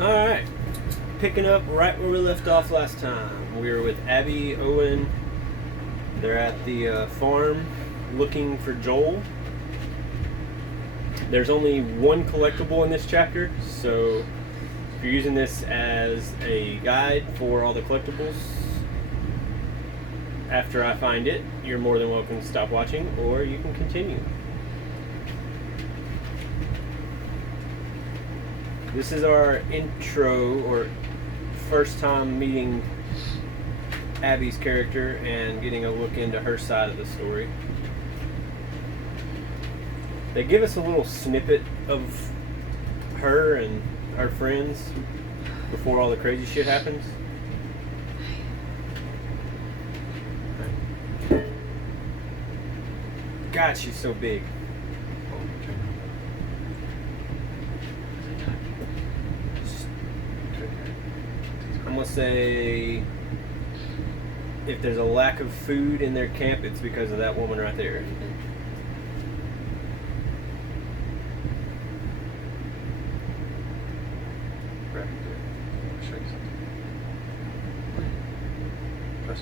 Alright, picking up right where we left off last time. We were with Abby, Owen. They're at the farm looking for Joel. There's only one collectible in this chapter, so if you're using this as a guide for all the collectibles, after I find it, you're more than welcome to stop watching, or you can continue. This is our intro, or first time meeting Abby's character and getting a look into her side of the story. They give us a little snippet of her and her friends before all the crazy shit happens. God, she's so big. I'm gonna say if there's a lack of food in their camp, it's because of that woman right there. I'll show you something. Press.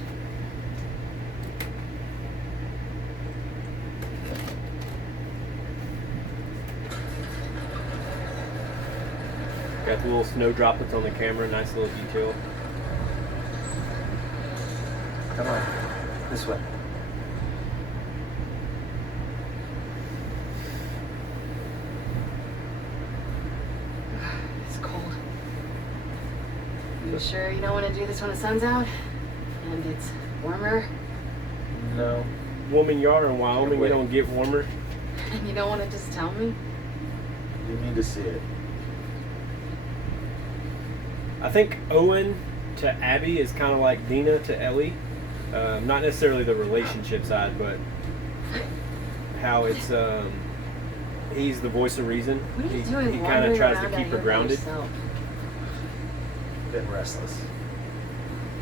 Got the little snow droplets on the camera, nice little detail. Come on, this way. It's cold. You sure you don't want to do this when the sun's out? And it's warmer? No. Woman, you are in Wyoming, we don't get warmer. And you don't want to just tell me? You need to see it. I think Owen to Abby is kind of like Dina to Ellie. Not necessarily the relationship side, but how it's he's the voice of reason. What are you doing? He kind of tries to wandering keep her around out grounded. here by yourself? Bit restless.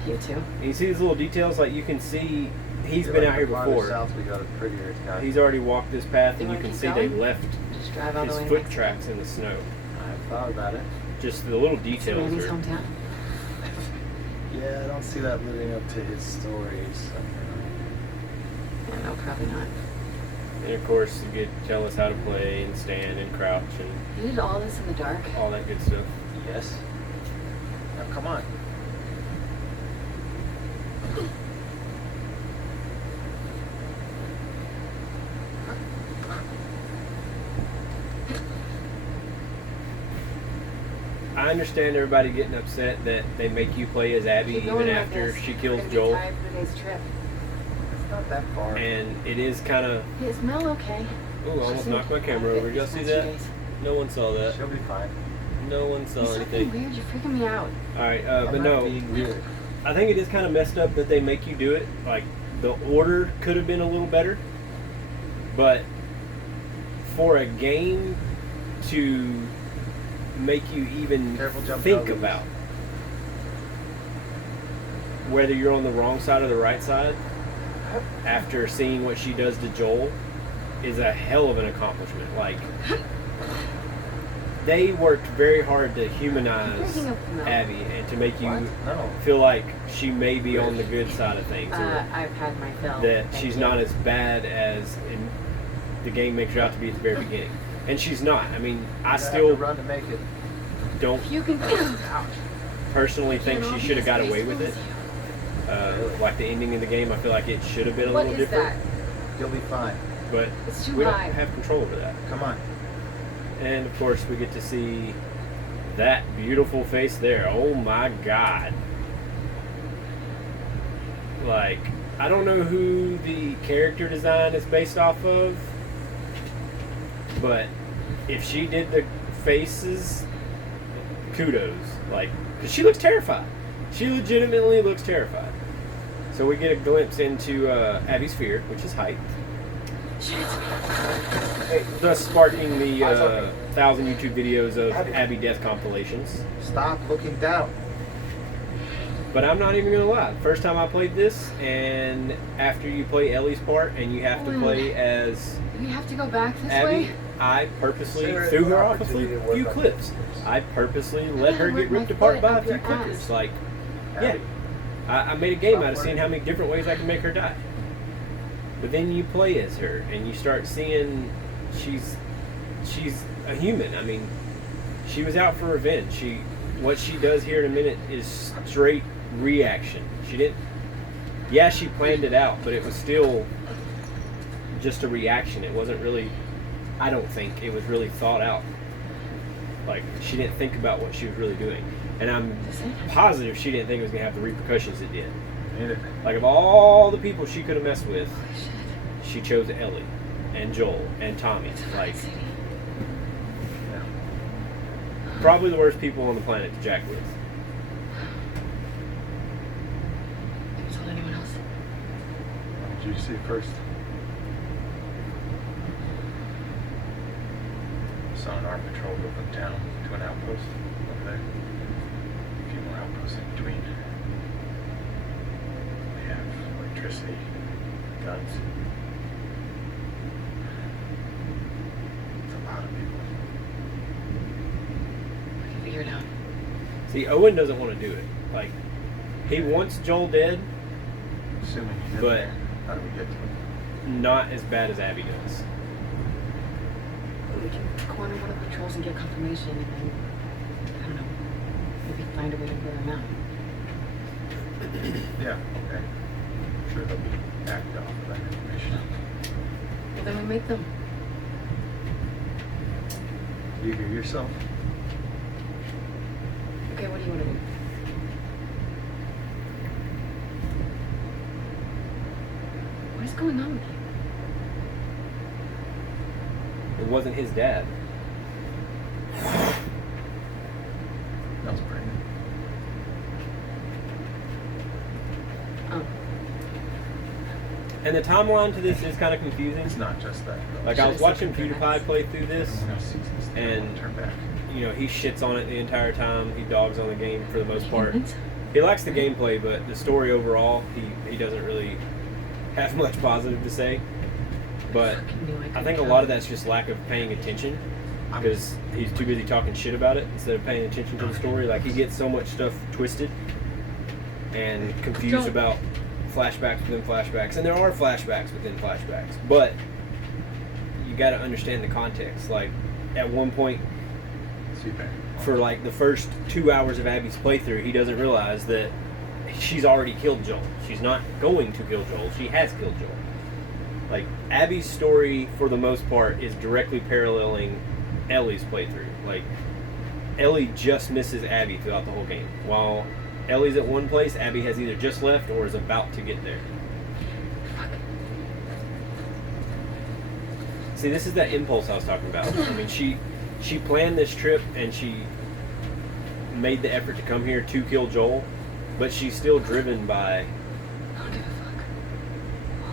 You too. And you see these little details, like you can see he's Feel been like out here the farther before. south we go, the prettier it's got. He's already walked this path, You and you wanna can keep see they going? left Just drive all his the way to foot Mexico. tracks in the snow. I've thought about it. Just the little To details Randy's are. hometown. Yeah, I don't see that living up to his stories. Yeah, no, probably not. And of course, you get tell us how to play and stand and crouch and You did all this in the dark? all that good stuff. Yes. Now come on. I understand everybody getting upset that they make you play as Abby Keep even going like after this. she We're kills gonna be Joel, tired for today's trip. It's not that far. and it is kind of. Hey, is Mel okay? Oh, I almost knocked my camera over. Did y'all see that? No one saw that. She'll be fine. No one saw You're something anything. weird. You're freaking me out. All right, I'm but not no, being weird. I think it is kind of messed up that they make you do it. Like the order could have been a little better, but for a game to make you even Careful, jump think over. about whether you're on the wrong side or the right side after seeing what she does to Joel is a hell of an accomplishment. Like they worked very hard to humanize You're breaking up Mel. Abby and to make you What? No. feel like she may be on the good side of things, or I've had my fill. that Thank she's you. not as bad as the game makes her out to be at the very beginning. And she's not. I mean, I You have still to run to make it. don't You can. personally think she should have got away with it. Like the ending of the game, I feel like it should have been a What little is different. that? You'll be fine. But It's too we high. don't have control over that. Come on. And of course, we get to see that beautiful face there. Oh my God. Like, I don't know who the character design is based off of, but if she did the faces, kudos. Like, because she looks terrified. She legitimately looks terrified. So we get a glimpse into Abby's fear, which is height. Hey, Thus sparking the Eyes on me. 1,000 YouTube videos of Abby. Abby death compilations. stop looking down. But I'm not even gonna lie. First time I played this, and after you play Ellie's part, and you have to play as Do we have to go back this Abby, way? I purposely Sarah, threw her what off a opportunity to work few on clips. this? I purposely I'm let gonna her rip get my ripped apart foot by a up few your clippers. ass. Like, yeah. Abby, I made a game Stop out of seeing working. how many different ways I can make her die. But then you play as her and you start seeing she's a human. I mean, she was out for revenge. What she does here in a minute is straight reaction. She didn't. Yeah, she planned it out, but it was still just a reaction. It wasn't really. I don't think it was really thought out. Like, she didn't think about what she was really doing, and I'm positive she didn't think it was gonna have the repercussions it did. neither. Like, of all the people she could have messed with, she chose Ellie and Joel and Tommy. Like, Yeah. probably the worst people on the planet to jack with. Have you told anyone else? What did you see first? Saw an armed patrol go from town to an outpost over there. A few more outposts in between. They have electricity, guns. It's a lot of people. We can figure it out. See, Owen doesn't want to do it. Like, he wants Joel dead, Assuming he's in But- there, how do we get to him? not as bad as Abby does. We can corner one of the patrols and get confirmation, and then, I don't know, maybe find a way to clear them out. Yeah, okay. I'm sure they'll be backed off of that information. Well, then we make them. You hear yourself? Okay, what do you want to do? What is going on with you? It wasn't his dad. That was Brandon. Oh, And the timeline to this is kind of confusing. It's not just that. though. Like, I was watching PewDiePie play through this, Everyone else sees this, they don't and- wanna turn back. you know, he shits on it the entire time. He dogs on the game for the most part. humans? He likes the gameplay, but the story overall, he doesn't really have much positive to say. But Fucking knew I could think a come. lot of that's just lack of paying attention, because he's too busy talking shit about it instead of paying attention to the story. Like, he gets so much stuff twisted and confused Don't- about flashbacks within flashbacks, and there are flashbacks within flashbacks, but you got to understand the context. Like, at one point, Super. for like the first 2 hours of Abby's playthrough, he doesn't realize that she's already killed Joel. She's not going to kill Joel. She has killed Joel. Like, Abby's story, for the most part, is directly paralleling Ellie's playthrough. Like, Ellie just misses Abby throughout the whole game. While Ellie's at one place, Abby has either just left or is about to get there. See, this is that impulse I was talking about. I mean, she planned this trip and she made the effort to come here to kill Joel, but she's still driven by I don't give a fuck.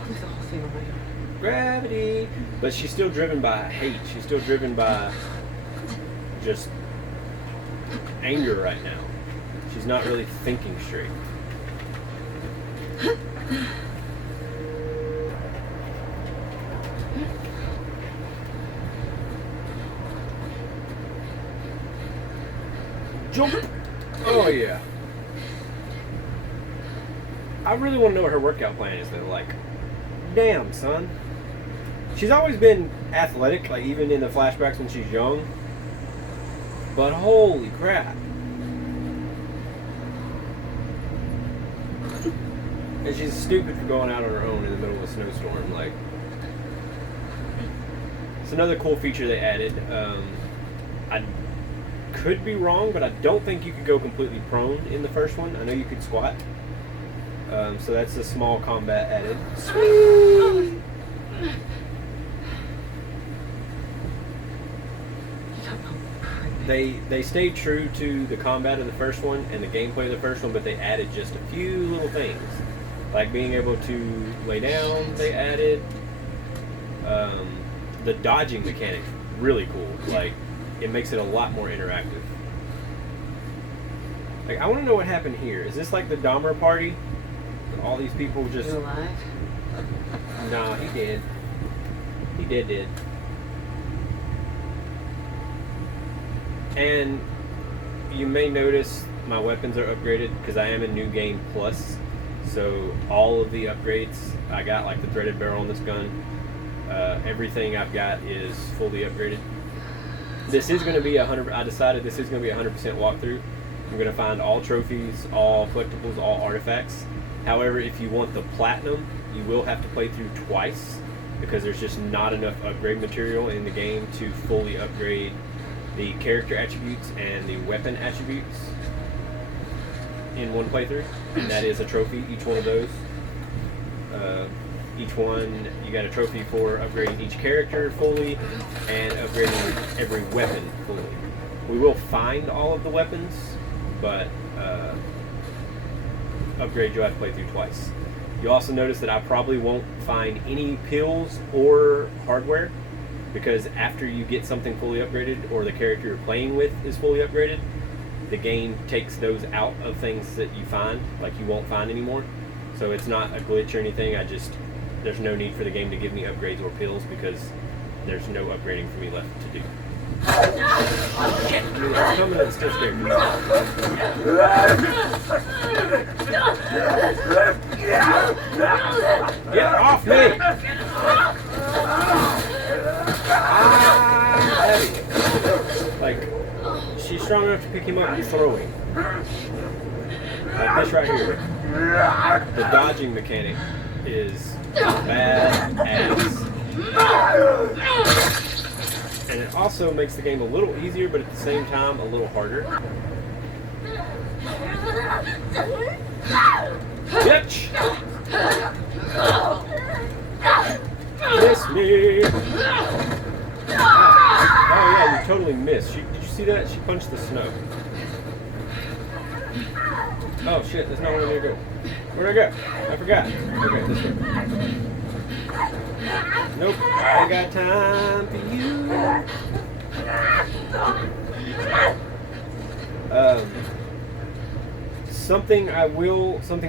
I'll do the whole thing on my own. gravity. But she's still driven by hate. She's still driven by just anger right now. She's not really thinking straight. Jump! Oh yeah. I really want to know what her workout plan is though. Like, damn, son. She's always been athletic, like even in the flashbacks when she's young. But holy crap. And she's stupid for going out on her own in the middle of a snowstorm. Like, it's another cool feature they added. I could be wrong, but I don't think you could go completely prone in the first one. I know you could squat. So that's a small combat added. Sweet! They stayed true to the combat of the first one and the gameplay of the first one, but they added just a few little things. Like being able to lay down, they added. The dodging mechanic, really cool. Like, it makes it a lot more interactive. Like, I want to know what happened here. Is this like the Dahmer party? All these people just... You alive? Nah, he did. He did. And you may notice my weapons are upgraded because I am in New Game Plus. So all of the upgrades I got, like the threaded barrel on this gun, everything I've got is fully upgraded. This is going to be 100. I decided this is going to be 100% walkthrough. I'm going to find all trophies, all collectibles, all artifacts. However, if you want the platinum, you will have to play through twice because there's just not enough upgrade material in the game to fully upgrade the character attributes and the weapon attributes in one playthrough, and that is a trophy, each one of those. Each one, you got a trophy for upgrading each character fully and upgrading every weapon fully. We will find all of the weapons, but upgrade you'll have to play through twice. You'll also notice that I probably won't find any pills or hardware, because after you get something fully upgraded or the character you're playing with is fully upgraded, the game takes those out of things that you find, like you won't find anymore. So it's not a glitch or anything. There's no need for the game to give me upgrades or pills because there's no upgrading for me left to do. It's coming and still scared me. Get off me! Heavy. Like, she's strong enough to pick him up and throw him. Like this right here. The dodging mechanic is bad ass. And it also makes the game a little easier, but at the same time a little harder. Bitch! Miss me! Oh yeah, you totally missed. Did you see that? She punched the snow. Oh shit, that's not where I need to go. Where'd I go? I forgot. Okay, this way. Nope, I ain't got time for you. Something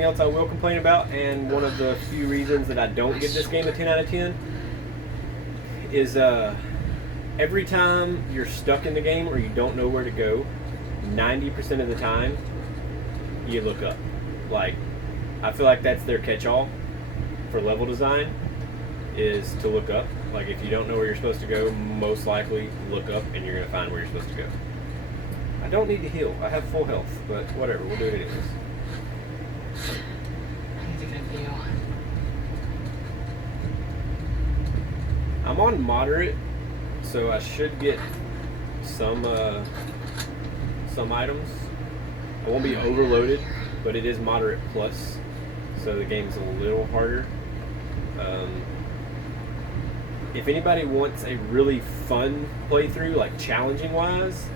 else I will complain about, and one of the few reasons that I don't give this game a 10 out of 10 is every time you're stuck in the game or you don't know where to go, 90% of the time you look up. Like, I feel like that's their catch-all for level design, is to look up. Like, if you don't know where you're supposed to go, most likely look up and you're going to find where you're supposed to go. I don't need to heal. I have full health, but whatever, we'll do it anyways. I'm on moderate, so I should get some items. I won't be overloaded, but it is moderate plus, so the game's a little harder. If anybody wants a really fun playthrough, like challenging wise,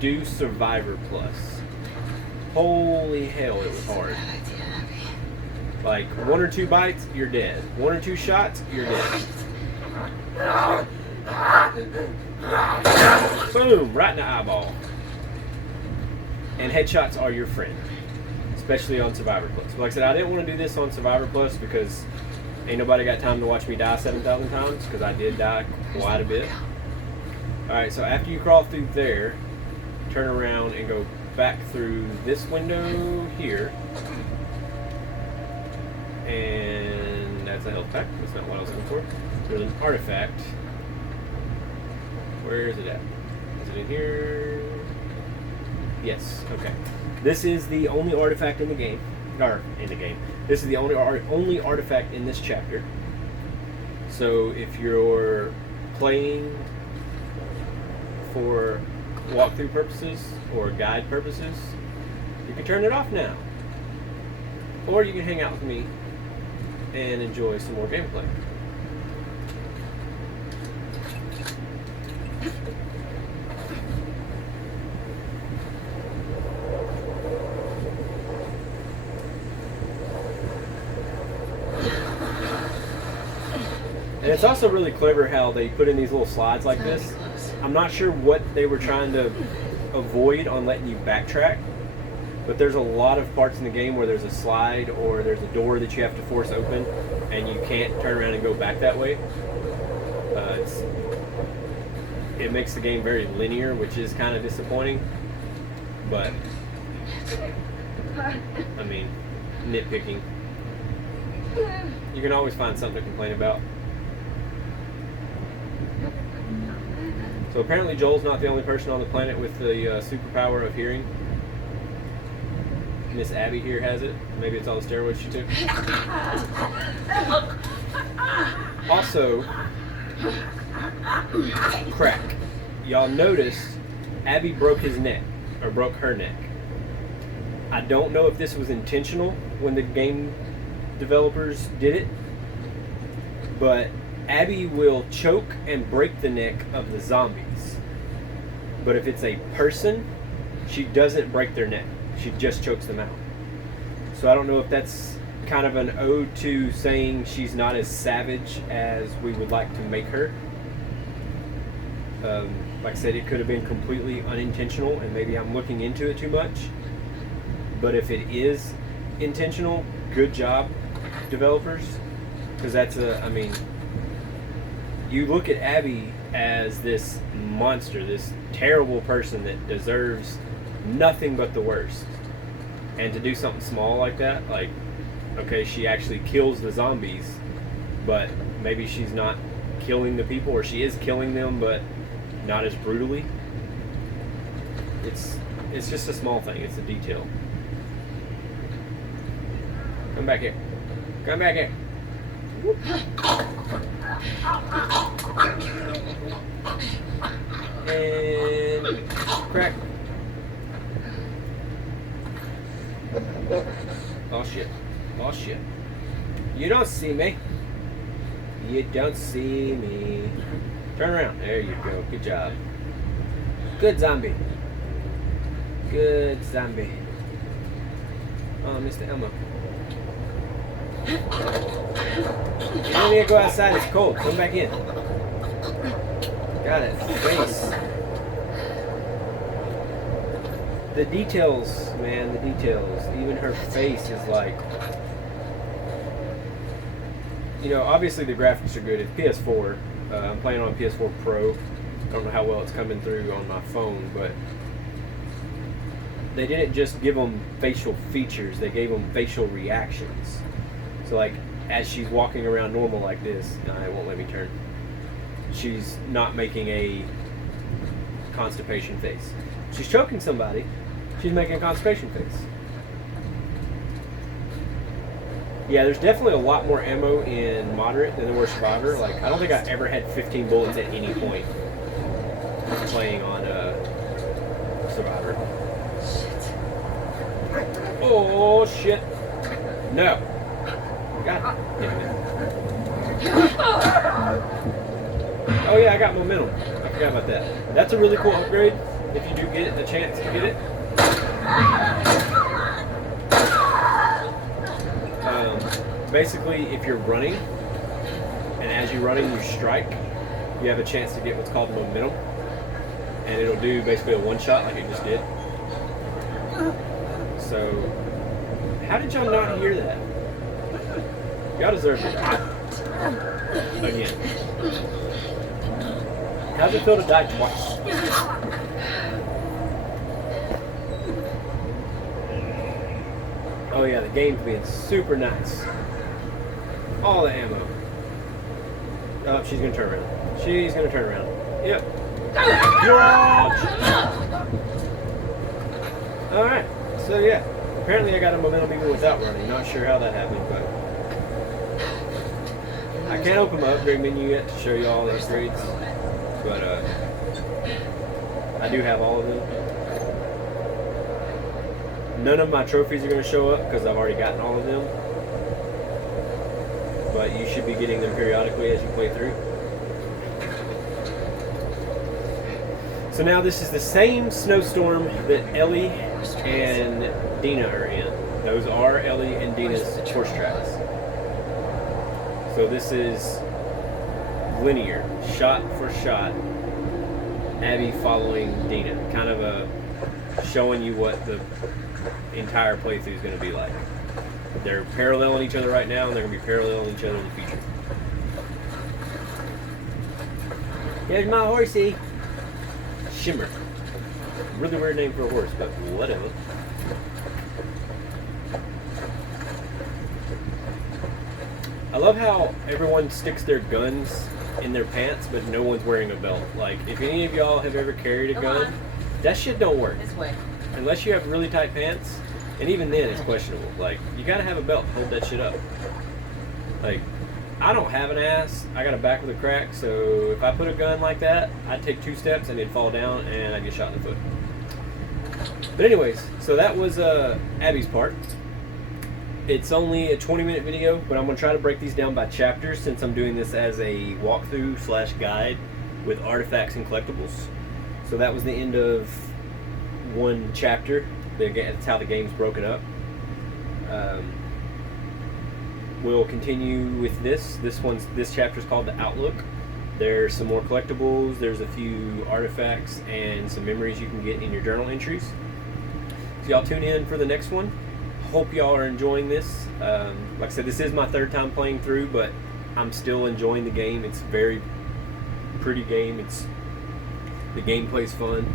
do Survivor Plus. Holy hell, it was hard. Like, 1 or 2 bites, you're dead. 1 or 2 shots, you're dead. Boom, right in the eyeball. And headshots are your friend, especially on Survivor Plus. But like I said, I didn't want to do this on Survivor Plus because ain't nobody got time to watch me die 7,000 times, because I did die quite a bit. Alright, so after you crawl through there, turn around and go back through this window here. And that's a health pack. That's not what I was looking for. There's an artifact. Where is it at? Is it in here? Yes, okay. This is the only artifact in the game. This is the only artifact in this chapter. So if you're playing for walkthrough purposes or guide purposes, you can turn it off now. Or you can hang out with me and enjoy some more gameplay. And it's also really clever how they put in these little slides like this. I'm not sure what they were trying to avoid on letting you backtrack, but there's a lot of parts in the game where there's a slide or there's a door that you have to force open and you can't turn around and go back that way. It's it makes the game very linear, which is kind of disappointing. But I mean, nitpicking. You can always find something to complain about. So apparently Joel's not the only person on the planet with the superpower of hearing. Miss Abby here has it. Maybe it's all the steroids she took. Also, crack. Y'all noticed Abby broke his neck, or broke her neck. I don't know if this was intentional when the game developers did it, but Abby will choke and break the neck of the zombies. But if it's a person, she doesn't break their neck. She just chokes them out. So I don't know if that's kind of an ode to saying she's not as savage as we would like to make her. Like I said, it could have been completely unintentional, and maybe I'm looking into it too much. But if it is intentional, good job, developers. Because that's I mean, you look at Abby as this monster, this terrible person that deserves nothing but the worst. And to do something small like that, like, okay, she actually kills the zombies, but maybe she's not killing the people, or she is killing them, but not as brutally. It's just a small thing. It's a detail. Come back here. Come back here. Whoop. And crack. Oh shit. Oh shit. You don't see me. You don't see me. Turn around. There you go. Good job. Good zombie. Good zombie. Oh, Mr. Elmo. You don't need to go outside. It's cold. Come back in. Got it. Face. The details, man, the details. Even her face is like, you know, obviously the graphics are good. It's PS4. I'm playing on PS4 Pro. I don't know how well it's coming through on my phone, but they didn't just give them facial features. They gave them facial reactions. So like, as she's walking around normal like this, it won't let me turn. She's not making a constipation face. She's choking somebody. She's making a constipation face. Yeah, there's definitely a lot more ammo in Moderate than there were Survivor. Like, I don't think I ever had 15 bullets at any point playing on Survivor. Oh shit! No. God damn it. Oh yeah, I got momentum. I forgot about that. That's a really cool upgrade if you do get the chance to get it. Basically, if you're running, and as you're running you strike, you have a chance to get what's called momentum. And it'll do basically a one-shot like it just did. So, how did y'all not hear that? Y'all deserve it. Again. How's it feel to die twice? Oh yeah, the game's being super nice. All the ammo. Oh, she's gonna turn around. She's gonna turn around. Yep. Alright, so yeah. Apparently I got a momentum even without running. Not sure how that happened, but I can't open my upgrade menu yet to show you all the upgrades. But I do have all of them. None of my trophies are going to show up because I've already gotten all of them. But you should be getting them periodically as you play through. So now this is the same snowstorm that Ellie and Dina are in. Those are Ellie and Dina's horse tracks. So this is linear, shot for shot. Abby following Dina. Kind of showing you what the entire playthrough is going to be like. They're paralleling each other right now, and they're going to be paralleling each other in the future. Here's my horsey. Shimmer. Really weird name for a horse, but whatever. I love how everyone sticks their guns in their pants, but no one's wearing a belt. Like, if any of y'all have ever carried a gun, that shit don't work. This way. Unless you have really tight pants, and even then it's questionable. Like, you gotta have a belt to hold that shit up. Like, I don't have an ass. I got a back with a crack, so if I put a gun like that, I'd take 2 steps and it'd fall down and I'd get shot in the foot. But anyways, so that was Abby's part. It's only a 20-minute video, but I'm going to try to break these down by chapters since I'm doing this as a walkthrough / guide with artifacts and collectibles. So that was the end of one chapter. That's how the game's broken up. We'll continue with this. This chapter is called The Outlook. There's some more collectibles. There's a few artifacts and some memories you can get in your journal entries. So y'all tune in for the next one. Hope y'all are enjoying this. Like I said, this is my 3rd time playing through, but I'm still enjoying the game. It's a very pretty game. The gameplay's fun,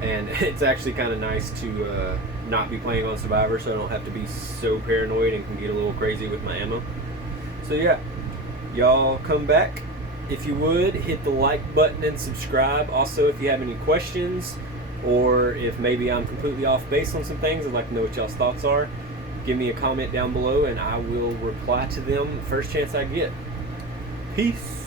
and it's actually kind of nice to not be playing on Survivor, so I don't have to be so paranoid and can get a little crazy with my ammo. So yeah, y'all come back. If you would, hit the like button and subscribe. Also, if you have any questions, or if maybe I'm completely off base on some things, I'd like to know what y'all's thoughts are. Give me a comment down below and I will reply to them the first chance I get. Peace.